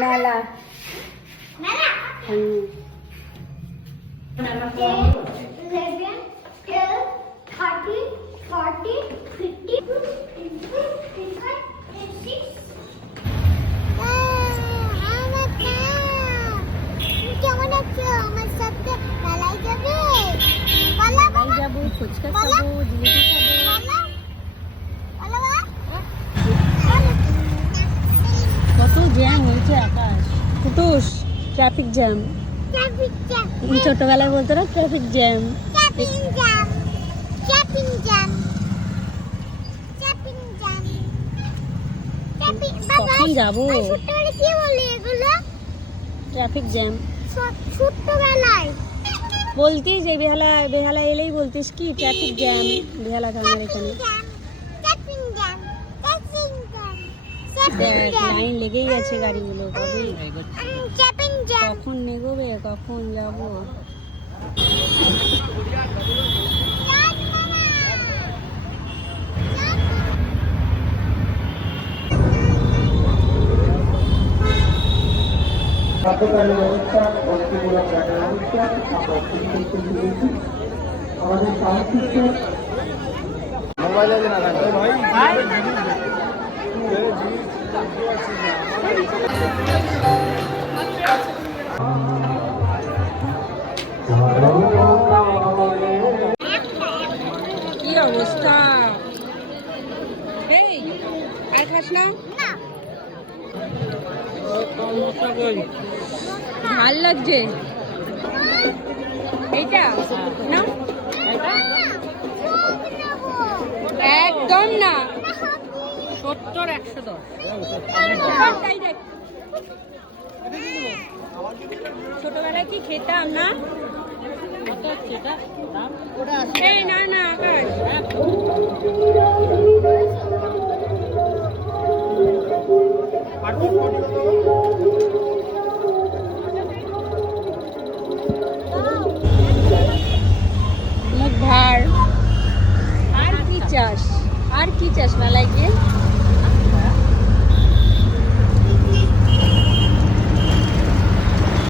মেলা মেলা 11 12 13 14 15 16 কেমন আছো আমার সাথে মেলায় যাবে মেলায় যাবো, ফুচকা খাবো, জিলিপি খাবো। কত জ্যাম হয়েছে আকাশ, ফুটুস ট্রাফিক জ্যাম। ছোটবেলায় বলতো না ট্রাফিক জ্যাম। কখন যাবো? ট্রাফিক জ্যাম ছোট্টবেলায় বলতিস যে বেহালা এলেই বলতিস কি ট্রাফিক জ্যাম বেহালা থানার এখানে। দেখ লাইন লেগেই আছে গাড়িগুলো, কখন নেগোবে, কখন যাবো। কি অবস্থা, এই আর খাস না? ভাল লাগছে এইটা না, একদম না, 70 110। ছোটবেলায় কি খেতাম না? এই না না আকাশ, মুখ ভার। আর কি চাস, আর কি চাস মেলায় গিয়ে?